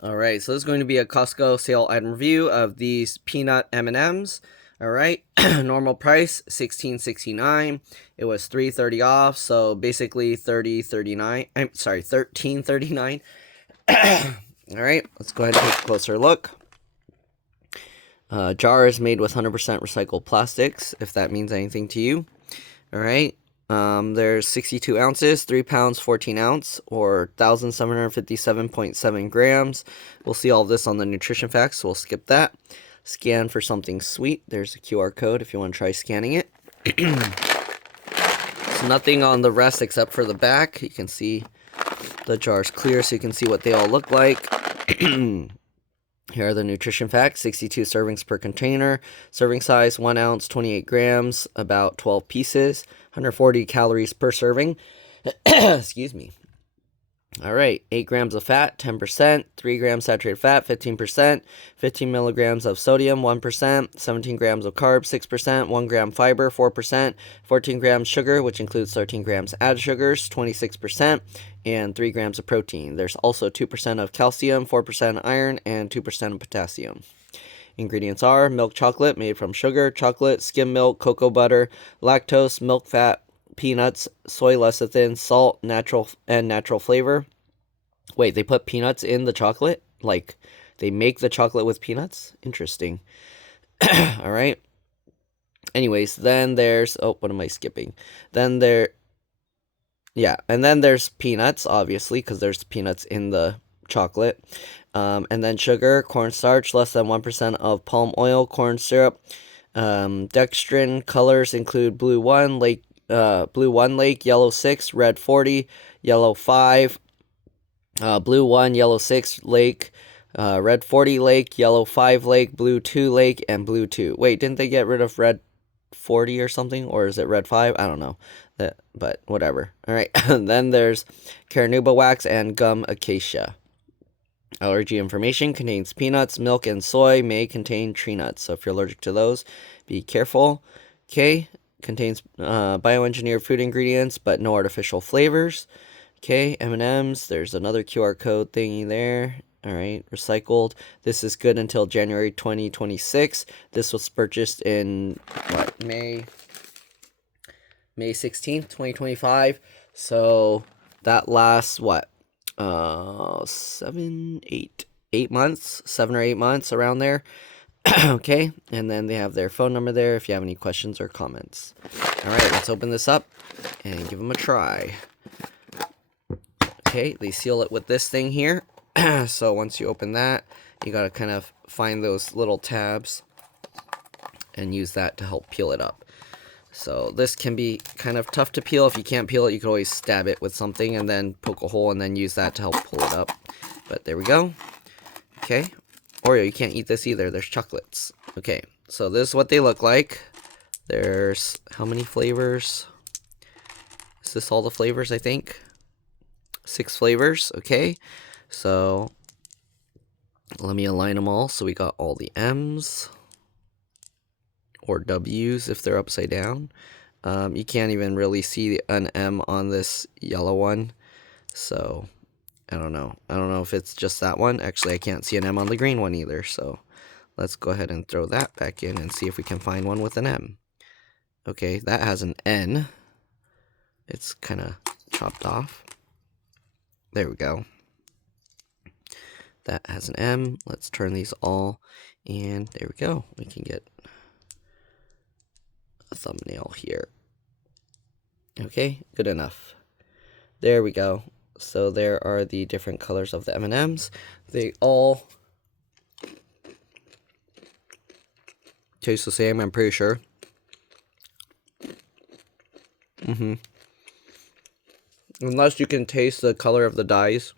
All right, so this is going to be a Costco sale item review of these peanut M&Ms. All right, normal price $16.69. It was $3.30 off, so basically $30.39. I'm sorry, $13.39. All right, let's go ahead and take a closer look. Jar is made with 100% recycled plastics, if that means anything to you. All right. There's 62 ounces, 3 pounds, 14 ounce, or 1,757.7 grams. We'll see all this on the nutrition facts, so we'll skip that. Scan for something sweet. There's a QR code if you want to try scanning it. So nothing on the rest except for the back. You can see the jar's clear, so you can see what they all look like. Here are the nutrition facts. 62 servings per container. Serving size 1 ounce, 28 grams, about 12 pieces. 140 calories per serving. Excuse me. All right, 8 grams of fat, 10%, 3 grams saturated fat, 15%, 15 milligrams of sodium, 1%, 17 grams of carbs, 6%, 1 gram fiber, 4%, 14 grams sugar, which includes 13 grams added sugars, 26%, and 3 grams of protein. There's also 2% of calcium, 4% iron, and 2% of potassium. Ingredients are milk chocolate made from sugar, chocolate, skim milk, cocoa butter, lactose, milk fat, peanuts, soy lecithin, salt, natural flavor. Wait, they put peanuts in the chocolate? Like, they make the chocolate with peanuts? Interesting. All right. Anyways, then there's... Oh, what am I skipping? Then Yeah, and then there's peanuts, obviously, because there's peanuts in the chocolate. And then sugar, cornstarch, less than 1% of palm oil, corn syrup. Dextrin colors include blue 1 lake, yellow 6, red 40, yellow 5, blue 1, yellow 6 lake, red 40 lake, yellow 5 lake, blue 2 lake, and blue 2. Wait, didn't they get rid of red 40 or something? Or is it red 5? I don't know. But whatever. All right. And then there's carnauba wax and gum acacia. Allergy information: contains peanuts, milk, and soy. May contain tree nuts. So if you're allergic to those, be careful. Okay. Contains bioengineered food ingredients, but no artificial flavors. Okay. M&Ms. There's another QR code thingy there. All right. Recycled. This is good until January 2026. This was purchased in May 16th, 2025. So that lasts what? 8 months, 7 or 8 months, around there. Okay, and then they have their phone number there if you have any questions or comments. All right, let's open this up and give them a try. Okay, they seal it with this thing here. So once you open that, you gotta kind of find those little tabs and use that to help peel it up. So this can be kind of tough to peel. If you can't peel it, you can always stab it with something and then poke a hole and then use that to help pull it up. But there we go. Okay. Oreo, you can't eat this either. There's chocolates. Okay. So this is what they look like. There's how many flavors? Is this all the flavors, I think? 6 flavors. Okay. So let me align them all. So we got all the M's. Or W's if they're upside down. You can't even really see an M on this yellow one. So, I don't know. I don't know if it's just that one. Actually, I can't see an M on the green one either. So, let's go ahead and throw that back in and see if we can find one with an M. Okay, that has an N. It's kind of chopped off. There we go. That has an M. Let's turn these all. And there we go. We can get a thumbnail here. Okay, good enough. There we go. So there are the different colors of the M&Ms. They all taste the same, I'm pretty sure. Unless you can taste the color of the dyes,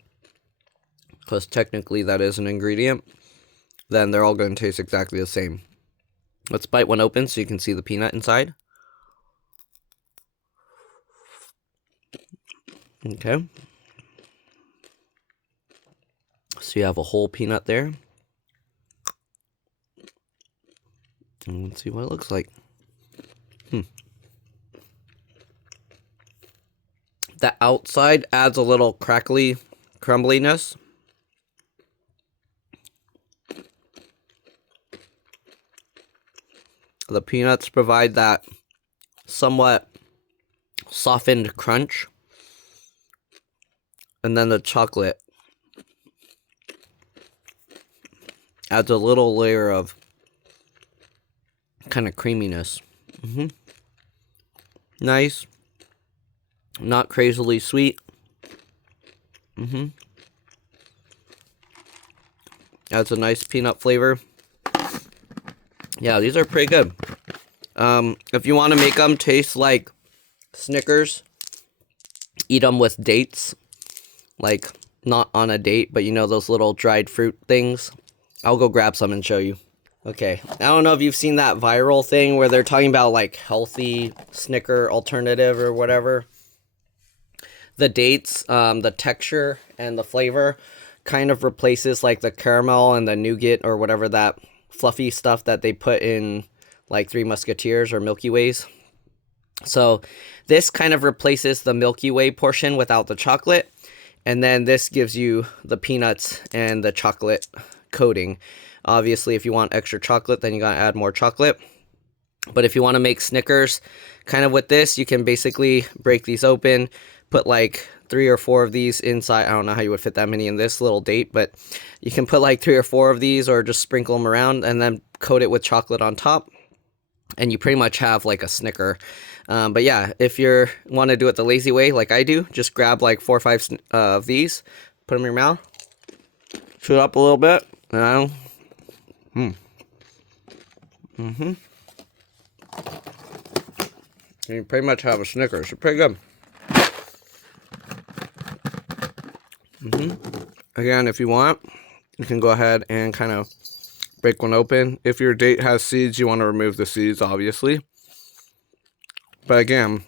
because technically that is an ingredient, then they're all going to taste exactly the same. Let's bite one open so you can see the peanut inside. Okay. So you have a whole peanut there. And let's see what it looks like. The outside adds a little crumbliness. The peanuts provide that somewhat softened crunch. And then the chocolate adds a little layer of kind of creaminess. Nice. Not crazily sweet. Adds a nice peanut flavor. Yeah, these are pretty good. If you want to make them taste like Snickers, eat them with dates. Like, not on a date, but you know those little dried fruit things? I'll go grab some and show you. Okay, I don't know if you've seen that viral thing where they're talking about, like, healthy Snicker alternative or whatever. The dates, the texture and the flavor kind of replaces, like, the caramel and the nougat or whatever that fluffy stuff that they put in, like, Three Musketeers or Milky Ways. So this kind of replaces the Milky Way portion without the chocolate. And then this gives you the peanuts and the chocolate coating. Obviously, if you want extra chocolate, then you gotta add more chocolate. But if you want to make Snickers kind of with this, you can basically break these open, put like 3 or 4 of these inside. I don't know how you would fit that many in this little date, but you can put like 3 or 4 of these or just sprinkle them around and then coat it with chocolate on top. And you pretty much have like a Snicker. But yeah, if you want to do it the lazy way, like I do, just grab like 4 or 5 of these, put them in your mouth, chew it up a little bit, and you pretty much have a Snickers. It's pretty good. Again, if you want, you can go ahead and kind of break one open. If your date has seeds, you want to remove the seeds, obviously. But again,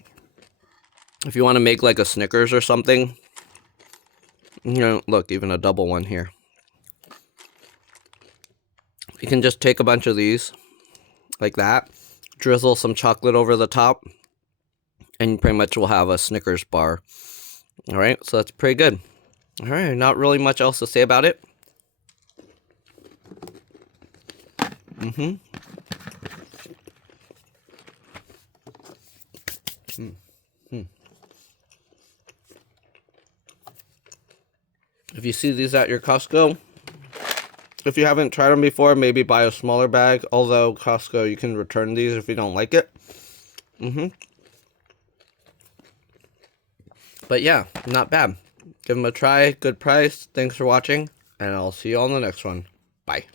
if you want to make like a Snickers or something, you know, look, even a double one here. You can just take a bunch of these, like that, drizzle some chocolate over the top, and you pretty much will have a Snickers bar. Alright, so that's pretty good. Alright, not really much else to say about it. If you see these at your Costco, if you haven't tried them before, maybe buy a smaller bag. Although Costco, you can return these if you don't like it. But yeah, not bad. Give them a try. Good price. Thanks for watching. And I'll see you on the next one. Bye.